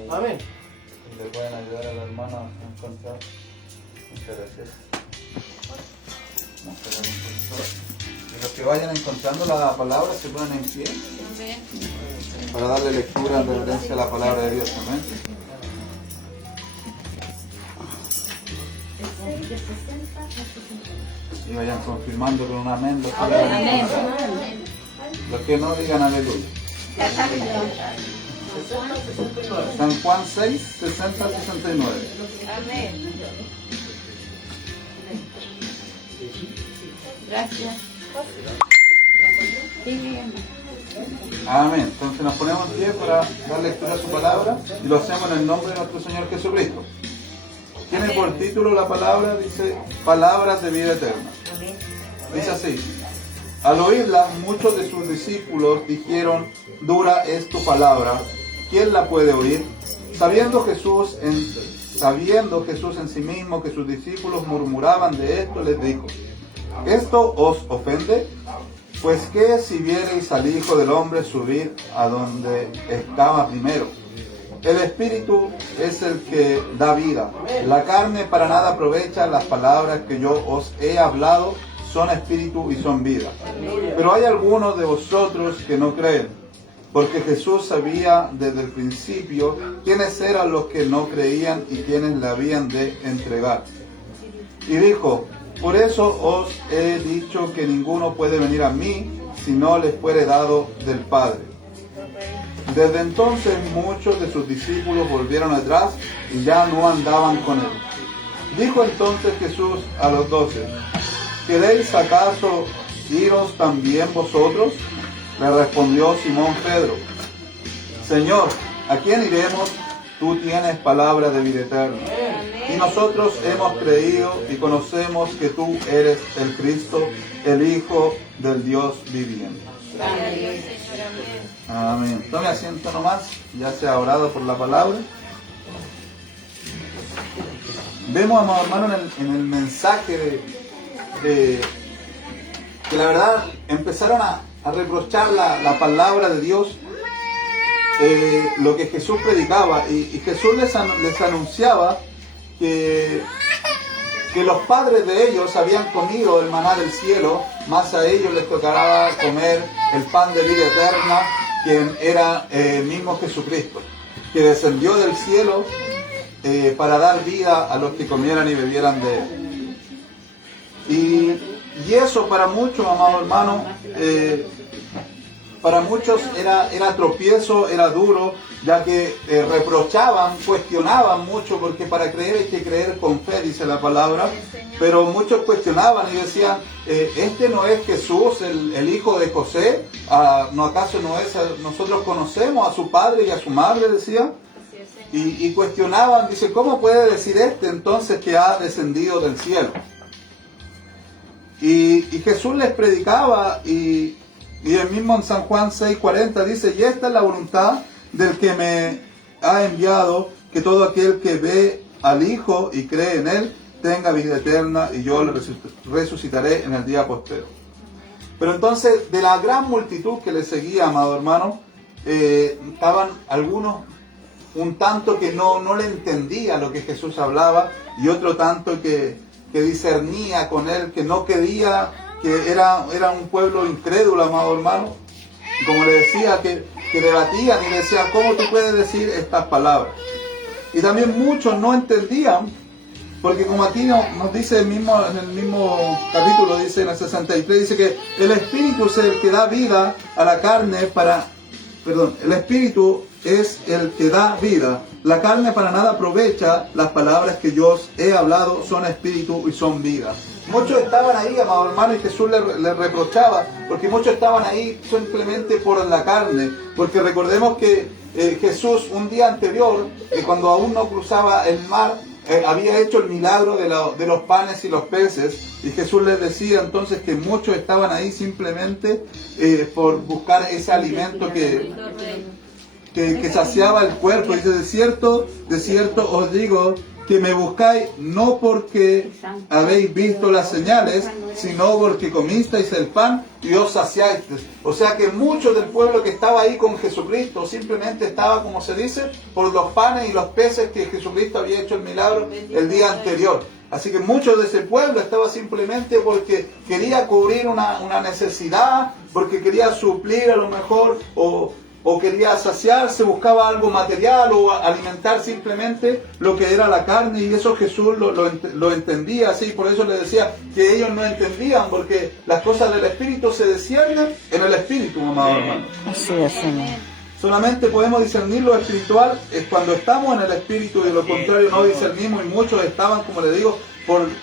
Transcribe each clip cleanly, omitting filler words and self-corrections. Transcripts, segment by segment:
ahí. Amén. Y le pueden ayudar a los hermanos a encontrar. Muchas gracias. Vamos a sacar un poquito. Y los que vayan encontrando la palabra se ponen en pie para darle lectura en reverencia a la palabra de Dios. Amén. Y vayan confirmando con un amén los que vayan encontrando. Los que no digan aleluya. San Juan 6, 60, 69. Amén. Gracias. Amén. Entonces nos ponemos en pie para dar lectura a su palabra y lo hacemos en el nombre de nuestro Señor Jesucristo. Tiene por título la palabra, dice, Palabras de vida eterna. Dice así: al oírla, muchos de sus discípulos dijeron, dura es tu palabra, ¿quién la puede oír? Sabiendo Jesús en sí mismo que sus discípulos murmuraban de esto, les dijo, ¿esto os ofende? Pues que si viereis al Hijo del Hombre subir a donde estaba primero. El Espíritu es el que da vida. La carne para nada aprovecha. Las palabras que yo os he hablado son espíritu y son vida. Pero hay algunos de vosotros que no creen, porque Jesús sabía desde el principio quiénes eran los que no creían y quiénes le habían de entregar. Y dijo, por eso os he dicho que ninguno puede venir a mí si no les fuere dado del Padre. Desde entonces muchos de sus discípulos volvieron atrás y ya no andaban con él. Dijo entonces Jesús a los 12, ¿queréis acaso iros también vosotros? Le respondió Simón Pedro, Señor, ¿a quién iremos? Tú tienes palabra de vida eterna. Y nosotros hemos creído y conocemos que tú eres el Cristo, el Hijo del Dios viviente. Amén. Tome asiento nomás, ya se ha orado por la palabra. Vemos, amados hermanos, en el mensaje que la verdad empezaron a reprochar la palabra de Dios, lo que Jesús predicaba, y Jesús les anunciaba que los padres de ellos habían comido el maná del cielo, más a ellos les tocará comer el pan de vida eterna, quien era el mismo Jesucristo, que descendió del cielo para dar vida a los que comieran y bebieran de él. Y eso para muchos, amados hermanos, para muchos era tropiezo, era duro, ya que reprochaban, cuestionaban mucho, porque para creer hay que creer con fe, dice la palabra, pero muchos cuestionaban y decían, ¿este no es Jesús, el hijo de José? ¿No acaso no es? Nosotros conocemos a su padre y a su madre, decían, y cuestionaban, dice, ¿cómo puede decir entonces que ha descendido del cielo? Y Jesús les predicaba, y el mismo en San Juan 6:40 dice, y esta es la voluntad del que me ha enviado, que todo aquel que ve al Hijo y cree en Él, tenga vida eterna, y yo le resucitaré en el día postero. Pero entonces, de la gran multitud que le seguía, amado hermano, estaban algunos un tanto que no le entendía lo que Jesús hablaba, y otro tanto que discernía con Él, que no quería, que era un pueblo incrédulo, amado hermano, como le decía, que debatían y le decían, ¿cómo tú puedes decir estas palabras? Y también muchos no entendían, porque como aquí nos dice en el mismo capítulo, dice en el 63, dice que el Espíritu es el que da vida a la carne el Espíritu es el que da vida. La carne para nada aprovecha. Las palabras que yo os he hablado son espíritu y son vida. Muchos estaban ahí, amado hermano, y Jesús les reprochaba, porque muchos estaban ahí simplemente por la carne. Porque recordemos que Jesús un día anterior, cuando aún no cruzaba el mar, había hecho el milagro de los panes y los peces, y Jesús les decía entonces que muchos estaban ahí simplemente por buscar ese alimento que saciaba el cuerpo. Dice, de cierto os digo que me buscáis no porque habéis visto las señales, sino porque comisteis el pan y os saciasteis. O sea que mucho del pueblo que estaba ahí con Jesucristo simplemente estaba, como se dice, por los panes y los peces que Jesucristo había hecho el milagro el día anterior. Así que mucho de ese pueblo estaba simplemente porque quería cubrir una necesidad, porque quería suplir a lo mejor, o quería saciarse, buscaba algo material o alimentar simplemente lo que era la carne, y eso Jesús lo entendía así. Por eso le decía que ellos no entendían, porque las cosas del Espíritu se disciernen en el Espíritu, amado hermano. Así es, Señor. Solamente podemos discernir lo espiritual es cuando estamos en el Espíritu, y de lo contrario no discernimos, y muchos estaban, como le digo,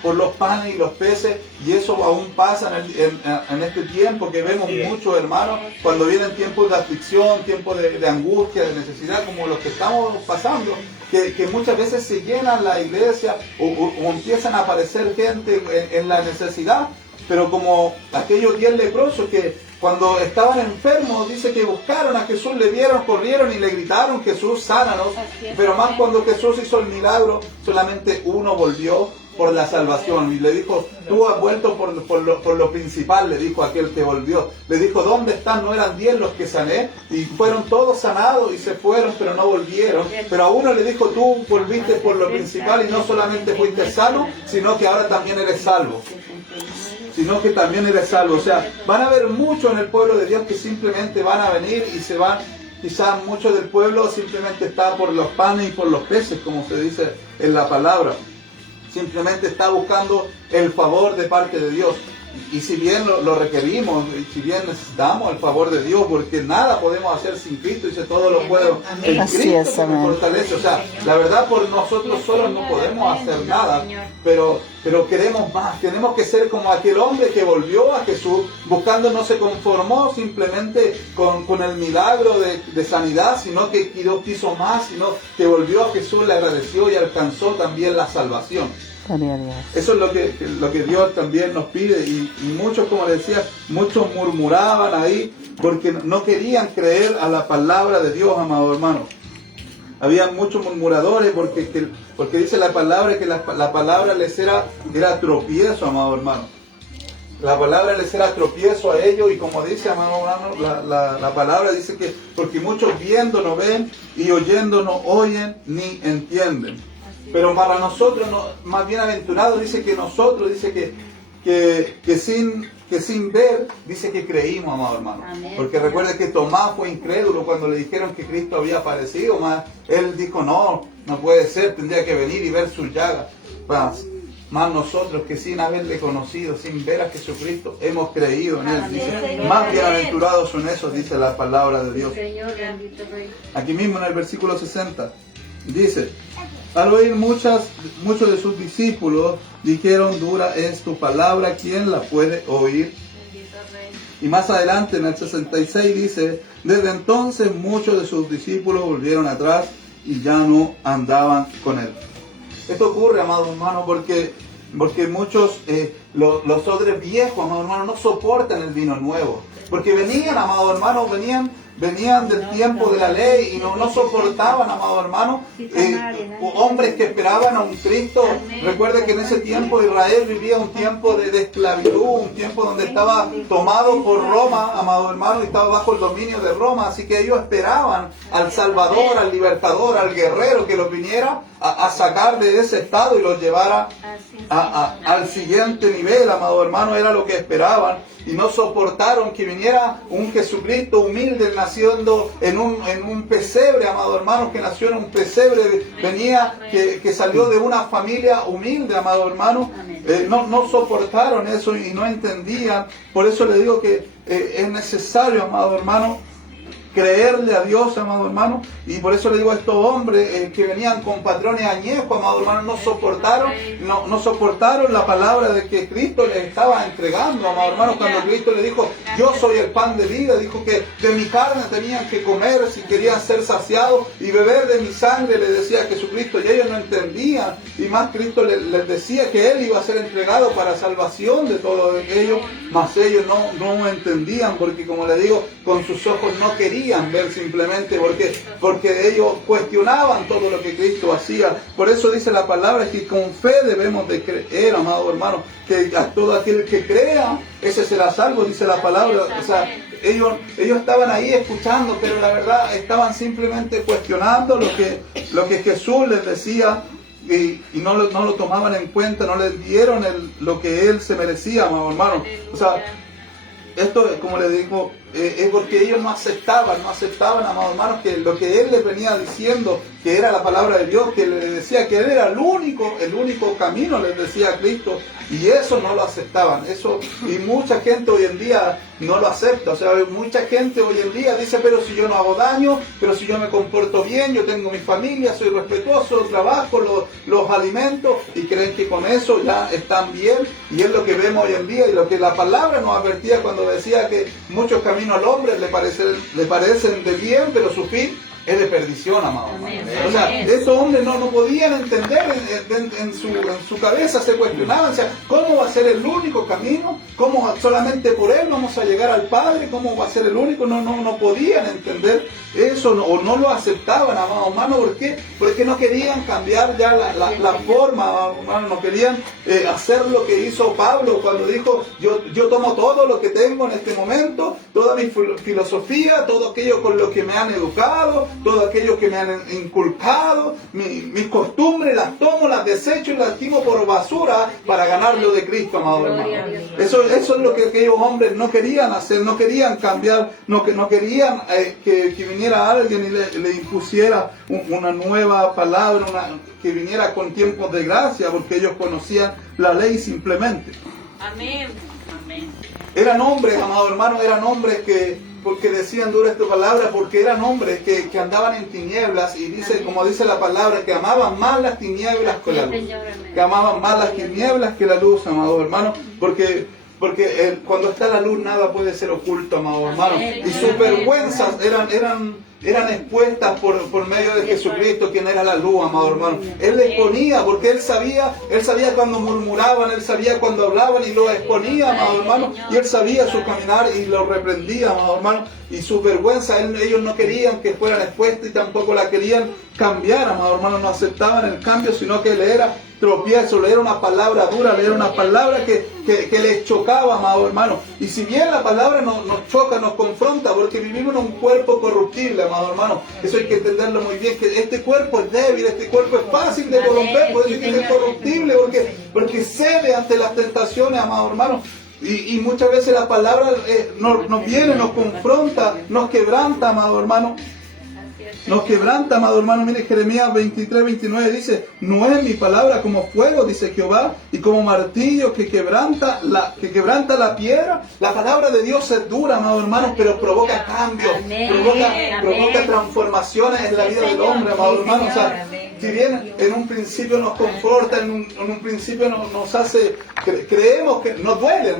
por los panes y los peces, y eso aún pasa en este tiempo que vemos muchos hermanos, cuando vienen tiempos de aflicción, tiempos de angustia, de necesidad, como los que estamos pasando, que muchas veces se llenan la iglesia o empiezan a aparecer gente en la necesidad, pero como aquellos 10 leprosos que cuando estaban enfermos, dice que buscaron a Jesús, le vieron, corrieron y le gritaron: Jesús, sánanos. Pero más cuando Jesús hizo el milagro, solamente uno volvió por la salvación y le dijo: tú has vuelto por lo principal, le dijo aquel que volvió. Le dijo: ¿dónde están? ¿No eran 10 los que sané? Y fueron todos sanados y se fueron, pero no volvieron. Pero a uno le dijo: tú volviste por lo principal y no solamente fuiste sano, sino que ahora también eres salvo. Sino que también eres salvo. O sea, van a haber muchos en el pueblo de Dios que simplemente van a venir y se van. Quizás mucho del pueblo simplemente está por los panes y por los peces, como se dice en la palabra. Simplemente está buscando el favor de parte de Dios. Y si bien lo requerimos, y si bien necesitamos el favor de Dios, porque nada podemos hacer sin Cristo, dice: todo lo puedo en Cristo que me fortalece. O sea, la verdad, por nosotros solos no podemos hacer nada, pero queremos más. Tenemos que ser como aquel hombre que volvió a Jesús, buscando, no se conformó simplemente con el milagro de sanidad, sino que quiso más, sino que volvió a Jesús, le agradeció y alcanzó también la salvación. Eso es lo que Dios también nos pide, y muchos, como les decía, muchos murmuraban ahí porque no querían creer a la palabra de Dios, amado hermano. Había muchos murmuradores porque dice la palabra que la palabra les era tropiezo, amado hermano. La palabra les era tropiezo a ellos, y como dice, amado hermano, la palabra dice que porque muchos viendo no ven y oyendo no oyen ni entienden. Pero para nosotros, más bienaventurado, dice que nosotros, dice que sin ver, dice que creímos, amado hermano. Amén. Porque recuerde que Tomás fue incrédulo cuando le dijeron que Cristo había aparecido. Él dijo: no puede ser, tendría que venir y ver sus llagas. Más nosotros, que sin haberle conocido, sin ver a Jesucristo, hemos creído en Él. Dice, más bienaventurados son esos, dice la palabra de Dios. Aquí mismo en el versículo 60 dice: al oír muchos de sus discípulos dijeron: dura es tu palabra, ¿quién la puede oír? Y más adelante en el 66 dice: desde entonces muchos de sus discípulos volvieron atrás y ya no andaban con él. Esto ocurre, amado hermano, porque muchos, los odres viejos, amado hermano, no soportan el vino nuevo. Porque venían, amado hermano, venían del tiempo de la ley y no soportaban, amado hermano, hombres que esperaban a un Cristo. Recuerde que en ese tiempo Israel vivía un tiempo de esclavitud, un tiempo donde estaba tomado por Roma, amado hermano, y estaba bajo el dominio de Roma. Así que ellos esperaban al Salvador, al Libertador, al guerrero que los viniera a sacar de ese estado y los llevara al siguiente nivel, amado hermano. Era lo que esperaban. Y no soportaron que viniera un Jesucristo humilde, naciendo en un pesebre, amado hermano, que nació en un pesebre, venía, que salió de una familia humilde, amado hermano. No soportaron eso y no entendían. Por eso le digo que es necesario, amado hermano, creerle a Dios, amado hermano, y por eso le digo a estos hombres que venían con patrones añejos, amado hermano, no soportaron la palabra de que Cristo les estaba entregando, amado hermano, cuando Cristo le dijo: yo soy el pan de vida. Dijo que de mi carne tenían que comer si querían ser saciados, y beber de mi sangre, le decía Jesucristo, y ellos no entendían. Y más, Cristo les decía que Él iba a ser entregado para salvación de todos ellos, mas ellos no entendían, porque, como le digo, con sus ojos no querían querían ver simplemente, porque ellos cuestionaban todo lo que Cristo hacía. Por eso dice la palabra que con fe debemos de creer, amado hermano, que a todo aquel que crea, ese será salvo, dice la palabra. O sea, ellos estaban ahí escuchando, pero la verdad estaban simplemente cuestionando lo que Jesús les decía, y no lo tomaban en cuenta, no les dieron lo que Él se merecía, amado hermano. O sea, esto, como les digo, es porque ellos no aceptaban, amados hermanos, que lo que Él les venía diciendo, que era la palabra de Dios, que les decía que Él era el único camino, les decía Cristo, y eso no lo aceptaban. Eso, y mucha gente hoy en día no lo acepta. O sea, mucha gente hoy en día dice, pero si yo no hago daño, pero si yo me comporto bien, yo tengo mi familia, soy respetuoso, trabajo, los alimento, y creen que con eso ya están bien, y es lo que vemos hoy en día, y lo que la palabra nos advertía cuando decía que muchos caminos al hombre le parecen de bien, pero su fin es de perdición, amado. O sea, estos hombres no podían entender, en su cabeza se cuestionaban, o sea, ¿cómo va a ser el único camino? ¿Cómo solamente por Él vamos a llegar al Padre? ¿Cómo va a ser el único? No podían entender eso, o no lo aceptaban, amado hermano. ¿Por qué? Porque no querían cambiar ya la forma, amado hermano, no querían hacer lo que hizo Pablo cuando dijo, yo tomo todo lo que tengo en este momento, toda mi filosofía, todo aquello con lo que me han educado, todo aquello que me han inculcado, mis costumbres las tomo, las desecho y las timo por basura para ganar lo de Cristo, amado hermano. Eso es lo que aquellos hombres no querían hacer, no querían cambiar, no querían que viniera alguien y le impusiera una nueva palabra, que viniera con tiempos de gracia, porque ellos conocían la ley simplemente. Amén. Amén. Eran hombres, amado hermano, porque decían dura esta palabra, porque eran hombres que andaban en tinieblas, y dice, como dice la palabra, que amaban más las tinieblas que la luz. Que amaban más las tinieblas que la luz, amado hermano, porque cuando está la luz nada puede ser oculto, amado hermano. Y sus vergüenzas eran expuestas por medio de Jesucristo, quien era la luz, amado hermano. Él les exponía, porque él sabía cuando murmuraban, él sabía cuando hablaban, y lo exponía, amado hermano, y él sabía su caminar y lo reprendía, amado hermano. Y su vergüenza, ellos no querían que fueran expuestas y tampoco la querían cambiar, amado hermano. No aceptaban el cambio, sino que le era tropiezo, le era una palabra dura, le era una palabra que les chocaba, amado hermano. Y si bien la palabra nos choca, nos confronta, porque vivimos en un cuerpo corruptible, amado hermano, eso hay que entenderlo muy bien, que este cuerpo es débil, este cuerpo es fácil de corromper, por eso es que es corruptible, porque cede ante las tentaciones, amado hermano. Y muchas veces la palabra nos viene, nos confronta, nos quebranta, amado hermano. Nos quebranta, amado hermano. Mire, Jeremías 23-29 dice, no es mi palabra como fuego, dice Jehová, y como martillo que quebranta la piedra. La palabra de Dios es dura, amado hermano, pero provoca cambios, provoca transformaciones en la vida del hombre, amado hermano. O sea, si bien en un principio nos conforta, en un principio nos hace, creemos que nos duele,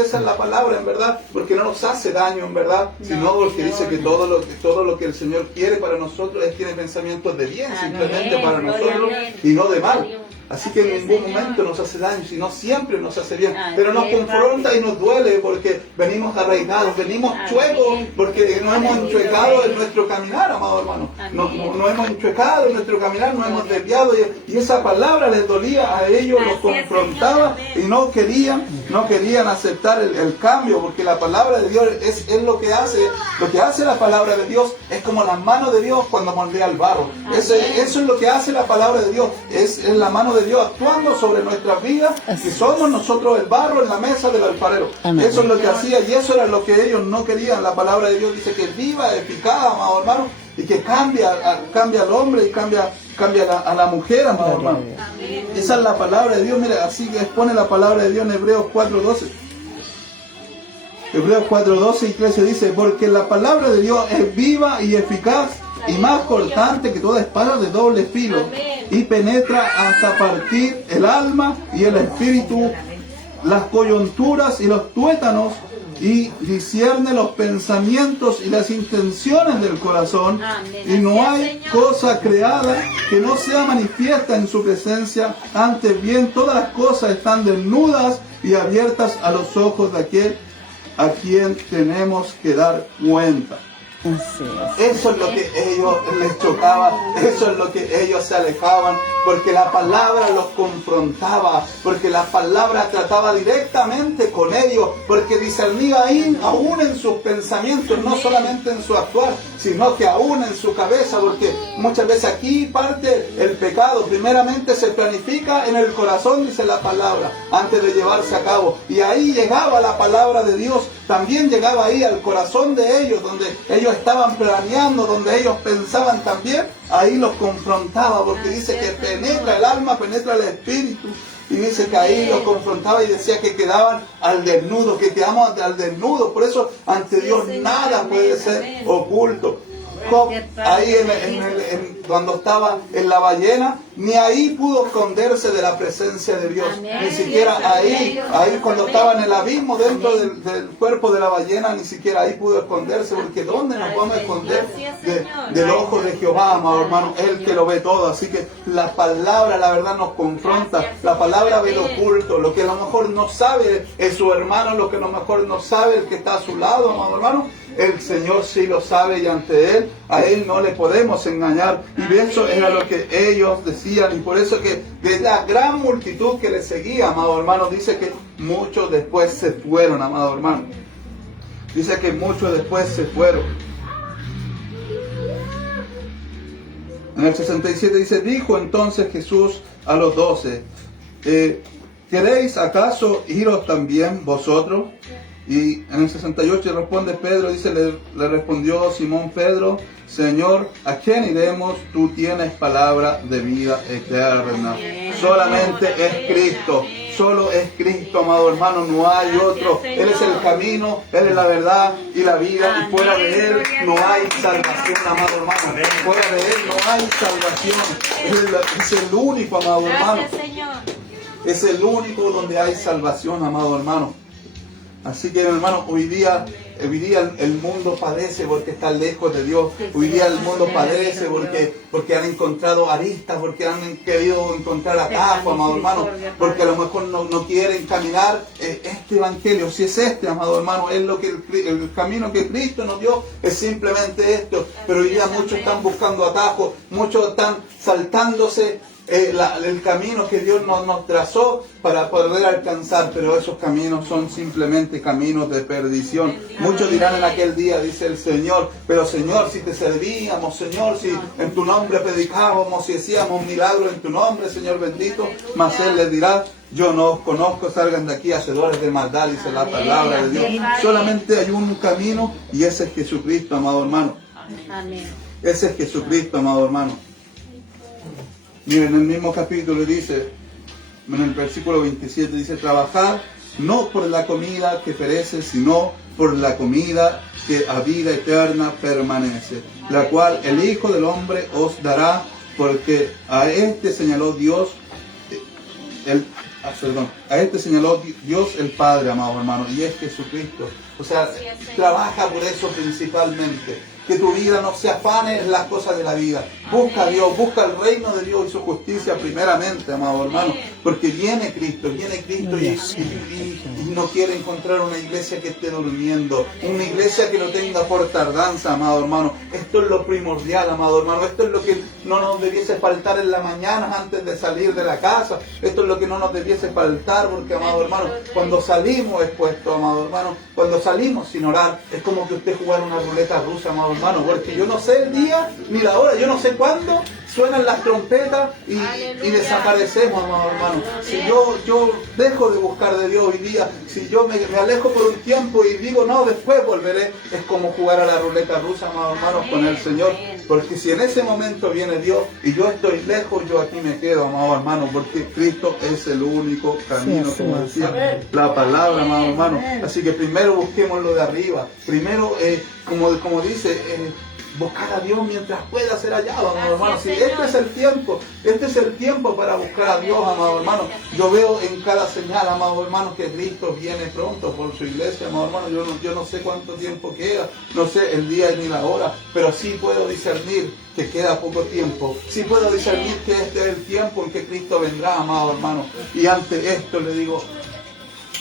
esa es la palabra, en verdad, porque no nos hace daño, en verdad, sino porque dice que todo lo que el Señor quiere para nosotros, Él tiene pensamientos de bien, simplemente para nosotros, y no de mal. Así que en ningún momento nos hace daño, sino siempre nos hace bien. Pero nos confronta y nos duele porque venimos arraigados, venimos chuecos, porque nos hemos enchuecado en nuestro caminar, amado hermano. Nos hemos enchuecado en nuestro caminar, nos hemos desviado, y esa palabra les dolía a ellos, los confrontaba, y no querían aceptar el cambio, porque la palabra de Dios es lo que hace la palabra de Dios, es como la mano de Dios cuando moldea el barro. Eso es lo que hace la palabra de Dios, es la mano de Dios actuando sobre nuestras vidas, y somos nosotros el barro en la mesa del alfarero. Amén. Eso es lo que hacía, y eso era lo que ellos no querían. La palabra de Dios dice que es viva, eficaz, amado hermano, y que cambia al hombre y cambia a la mujer, amado hermano. Esa es la palabra de Dios. Mira, así que expone la palabra de Dios en Hebreos 4:12. Hebreos 4:12 y 13 dice, porque la palabra de Dios es viva y eficaz, y más cortante que toda espada de doble filo, y penetra hasta partir el alma y el espíritu, las coyunturas y los tuétanos, y discierne los pensamientos y las intenciones del corazón. Y no hay cosa creada que no sea manifiesta en su presencia. Antes bien, todas las cosas están desnudas y abiertas a los ojos de aquel a quien tenemos que dar cuenta. Así es. Eso es lo que ellos les chocaba, eso es lo que ellos se alejaban, porque la palabra los confrontaba, porque la palabra trataba directamente con ellos, porque discernía ahí, aún en sus pensamientos, no solamente en su actuar, sino que aún en su cabeza, porque muchas veces aquí parte el pecado, primeramente se planifica en el corazón, dice la palabra, antes de llevarse a cabo, y ahí llegaba la palabra de Dios, también llegaba ahí al corazón de ellos, donde ellos estaban planeando, donde ellos pensaban también, ahí los confrontaba, porque dice que penetra el alma, penetra el espíritu, y dice que ahí los confrontaba y decía que quedaban al desnudo, que quedamos al desnudo, por eso ante Dios nada puede ser oculto. Job, ahí cuando estaba en la ballena, ni ahí pudo esconderse de la presencia de Dios. Ni siquiera ahí cuando estaba en el abismo dentro del cuerpo de la ballena, ni siquiera ahí pudo esconderse, porque ¿dónde nos vamos a esconder del ojo de Jehová, amado hermano? Él que lo ve todo. Así que la palabra, la verdad, nos confronta. La palabra ve lo oculto, lo que a lo mejor no sabe es su hermano, lo que a lo mejor no sabe el que está a su lado, amado hermano. El Señor sí lo sabe y ante Él, a Él no le podemos engañar. Y eso era lo que ellos decían. Y por eso que de la gran multitud que le seguía, amado hermano, dice que muchos después se fueron, amado hermano. Dice que muchos después se fueron. En el 67 dice, dijo entonces Jesús a los 12, ¿queréis acaso iros también vosotros? Y en el 68 responde Pedro, dice, le respondió Simón Pedro, Señor, ¿a quién iremos? Tú tienes palabra de vida eterna. Solamente es Cristo, solo es Cristo, amado hermano, no hay otro. Él es el camino, Él es la verdad y la vida, y fuera de Él no hay salvación, amado hermano. Fuera de Él no hay salvación. Él es el único, amado hermano. Es el único donde hay salvación, amado hermano. Así que, hermano, hoy día el mundo padece porque está lejos de Dios. Hoy día el mundo padece porque han encontrado aristas, porque han querido encontrar atajos, amado hermano, porque a lo mejor no quieren caminar este evangelio. Si es este, amado hermano, es lo que el camino que Cristo nos dio, es simplemente esto. Pero hoy día muchos están buscando atajos, muchos están saltándose el camino que Dios nos trazó para poder alcanzar, pero esos caminos son simplemente caminos de perdición. Muchos dirán en aquel día, dice el Señor, pero Señor, si te servíamos, Señor, si en tu nombre predicábamos, si hacíamos milagros en tu nombre, Señor bendito, mas Él les dirá, yo no os conozco, salgan de aquí hacedores de maldad, dice la palabra de Dios. Solamente hay un camino y ese es Jesucristo, amado hermano. Ese es Jesucristo, amado hermano. Miren, en el mismo capítulo dice, en el versículo 27, dice, trabajad no por la comida que perece, sino por la comida que a vida eterna permanece, la cual el Hijo del Hombre os dará, porque a este señaló Dios, a este señaló Dios el Padre, amado hermano, y es Jesucristo. O sea, trabaja por eso principalmente. Que tu vida no se afane en las cosas de la vida. Busca a Dios, busca el reino de Dios y su justicia primeramente, amado hermano. Porque viene Cristo y no quiere encontrar una iglesia que esté durmiendo. Una iglesia que no tenga por tardanza, amado hermano. Esto es lo primordial, amado hermano. Esto es lo que no nos debiese faltar en la mañana antes de salir de la casa. Esto es lo que no nos debiese faltar porque, amado hermano, cuando salimos expuestos, amado hermano, cuando salimos sin orar, es como que usted jugara una ruleta rusa, amado hermano, porque yo no sé el día ni la hora, yo no sé cuándo suenan las trompetas y desaparecemos, amado hermano. Si yo dejo de buscar de Dios hoy día, si yo me alejo por un tiempo y digo, no, después volveré, es como jugar a la ruleta rusa, amado hermano, con el Señor. Porque si en ese momento viene Dios y yo estoy lejos, yo aquí me quedo, amado hermano, porque Cristo es el único camino, como decía la palabra, amado hermano. Así que primero busquemos lo de arriba. Primero, como dice, buscar a Dios mientras pueda ser hallado, amado hermano. Si este es el tiempo para buscar a Dios, amado hermano. Yo veo en cada señal, amado hermano, que Cristo viene pronto por su iglesia, amado hermano. Yo no sé cuánto tiempo queda, no sé el día ni la hora, pero sí puedo discernir que queda poco tiempo. Sí puedo discernir que este es el tiempo en que Cristo vendrá, amado hermano. Y ante esto le digo,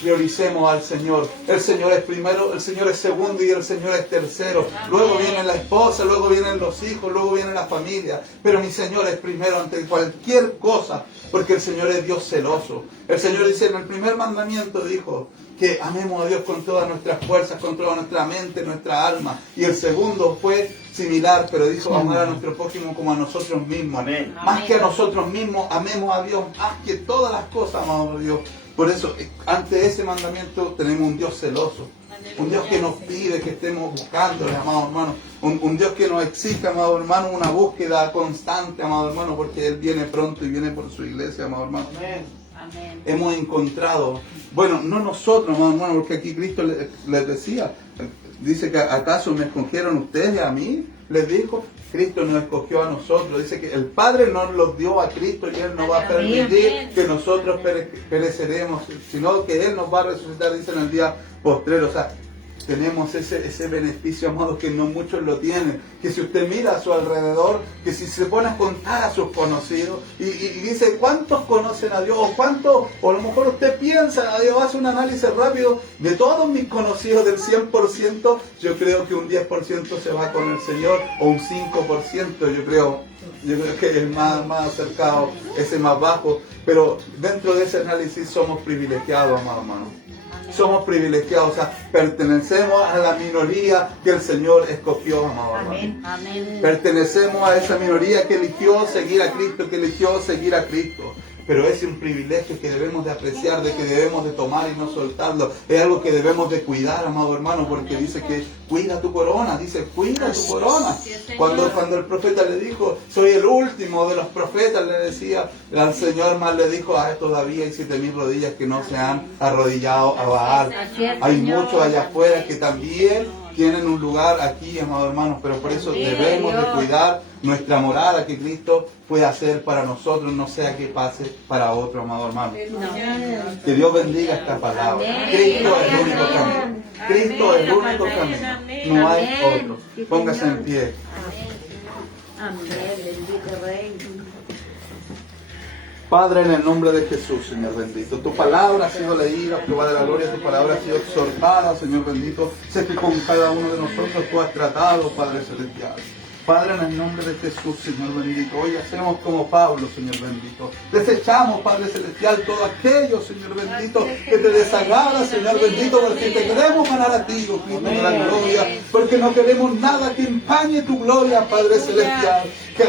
prioricemos al Señor. El Señor es primero, el Señor es segundo y el Señor es tercero. Luego viene la esposa, luego vienen los hijos, luego viene la familia. Pero mi Señor es primero ante cualquier cosa, porque el Señor es Dios celoso. El Señor dice en el primer mandamiento, dijo que amemos a Dios con todas nuestras fuerzas, con toda nuestra mente, nuestra alma. Y el segundo fue similar, pero dijo amar a nuestro prójimo como a nosotros mismos. Amén. Más que a nosotros mismos, amemos a Dios más que todas las cosas, amamos a Dios. Por eso, ante ese mandamiento tenemos un Dios celoso. Un Dios que nos pide que estemos buscándole, amados hermanos. Un Dios que nos exige, amados hermanos, una búsqueda constante, amados hermanos, porque Él viene pronto y viene por su iglesia, amados hermanos. Amén. Hemos encontrado, bueno, no nosotros, amados hermanos, porque aquí Cristo les decía, dice que ¿acaso me escogieron ustedes a mí? Les dijo, Cristo nos escogió a nosotros. Dice que el Padre nos los dio a Cristo y Él no va a permitir que nosotros pereceremos, sino que Él nos va a resucitar, dice en el día postrero. O sea, tenemos ese beneficio, amados, que no muchos lo tienen. Que si usted mira a su alrededor, que si se pone a contar a sus conocidos y dice cuántos conocen a Dios, o cuántos, o a lo mejor usted piensa, Dios hace un análisis rápido de todos mis conocidos del 100%, yo creo que un 10% se va con el Señor, o un 5%, yo creo que el más acercado, ese más bajo, pero dentro de ese análisis somos privilegiados, amados hermanos. Somos privilegiados, o sea, pertenecemos a la minoría que el Señor escogió, amado hermano. Amén. Pertenecemos a esa minoría que eligió seguir a Cristo, que eligió seguir a Cristo. Pero es un privilegio que debemos de apreciar, de que debemos de tomar y no soltarlo. Es algo que debemos de cuidar, amado hermano, porque dice que cuida tu corona, dice cuida tu corona. Cuando el profeta le dijo, soy el último de los profetas, le decía, al Señor más le dijo, todavía hay 7,000 rodillas que no se han arrodillado a Baal. Hay muchos allá afuera que también tienen un lugar aquí, amados hermanos, pero por eso debemos de cuidar nuestra morada que Cristo puede hacer para nosotros, no sea que pase para otro, amado hermano. Que Dios bendiga esta palabra. Cristo es el único camino. Cristo es el único camino. No hay otro. Póngase en pie. Amén, bendito Rey. Padre, en el nombre de Jesús, Señor bendito. Tu palabra ha sido leída, Jehová de la gloria, tu palabra ha sido exhortada, Señor bendito. Sé que con cada uno de nosotros tú has tratado, Padre celestial. Padre, en el nombre de Jesús, Señor bendito, hoy hacemos como Pablo, Señor bendito. Desechamos, Padre celestial, todo aquello, Señor bendito, que te desagrada, Señor bendito, porque te queremos ganar a ti, oh Cristo de la gloria, porque no queremos nada que empañe tu gloria, Padre celestial. Que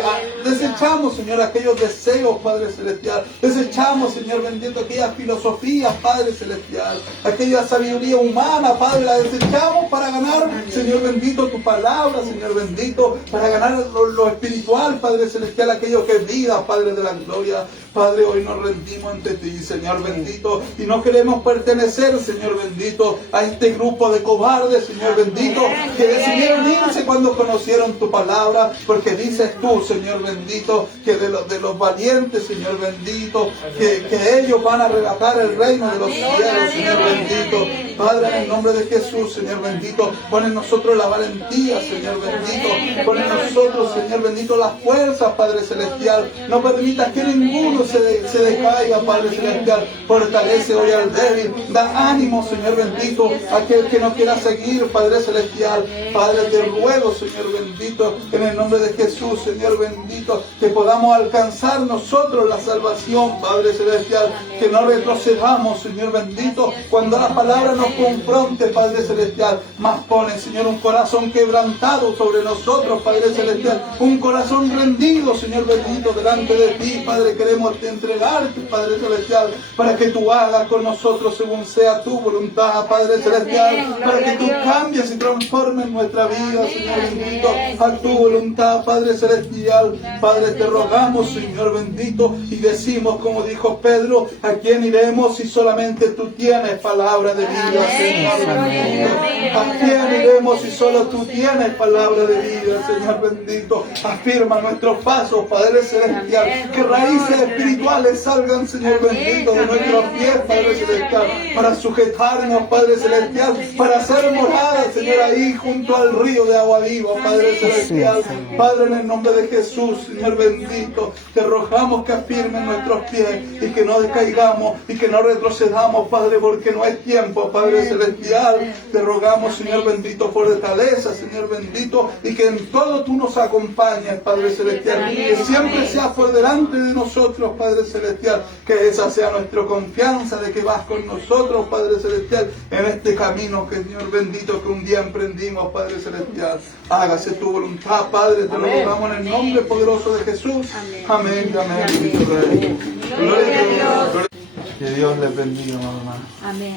desechamos, Señor, aquellos deseos, Padre celestial. Desechamos, Señor bendito, aquellas filosofías, Padre celestial. Aquella sabiduría humana, Padre, la desechamos para ganar, Señor bendito, tu palabra, Señor bendito, para ganar lo espiritual, Padre celestial, aquello que es vida, Padre de la gloria. Padre, hoy nos rendimos ante ti, Señor bendito, y no queremos pertenecer, Señor bendito, a este grupo de cobardes, Señor bendito, que decidieron irse cuando conocieron tu palabra, porque dices tú, Señor bendito, que de los valientes, Señor bendito, que ellos van a arrebatar el reino de los cielos, Señor bendito. Padre, en el nombre de Jesús, Señor bendito, pon en nosotros la valentía, Señor bendito, pon en nosotros, Señor bendito, la fuerza, Padre celestial. No permitas que ninguno se decaiga, Padre celestial. Fortalece hoy al débil, da ánimo, Señor bendito, a aquel que no quiera seguir, Padre celestial. Padre, te ruego, Señor bendito, en el nombre de Jesús, Señor bendito, que podamos alcanzar nosotros la salvación, Padre celestial, que no retrocedamos, Señor bendito, cuando la palabra nos confronte, Padre celestial. Más pone, Señor, un corazón quebrantado sobre nosotros, Padre celestial, un corazón rendido, Señor bendito, delante de ti, Padre. Queremos entregarte, Padre celestial, para que tú hagas con nosotros según sea tu voluntad, Padre celestial, para que tú cambies y transformes nuestra vida, Señor bendito, a tu voluntad, Padre celestial. Padre, te rogamos, Señor bendito, y decimos, como dijo Pedro, ¿a quién iremos si solamente tú tienes palabra de vida? vida, Señor bendito. ¿A quién iremos si solo tú tienes palabra de vida, Señor bendito? Afirma nuestros pasos, Padre Celestial. Que raíces espirituales salgan, Señor bendito, de nuestros pies, Padre Celestial, para sujetarnos, Padre Celestial, para hacer morada, Señor, ahí junto al río de agua viva, Padre Celestial. Padre, en el nombre de Jesús, Señor bendito, te rogamos que afirmen nuestros pies y que no decaigamos y que no retrocedamos, Padre, porque no hay tiempo, Padre Celestial. Te rogamos, Señor bendito, fortaleza, Señor bendito, y que en todo tú nos acompañes, Padre Celestial, que siempre seas por delante de nosotros, Padre Celestial, que esa sea nuestra confianza de que vas con nosotros, Padre Celestial, en este camino que, Señor bendito, que un día emprendimos, Padre Celestial. Hágase tu voluntad, Padre, te lo rogamos en el nombre poderoso de Jesús. Amén, amén. Gloria a Dios. Que Dios les bendiga, mamá. Amén.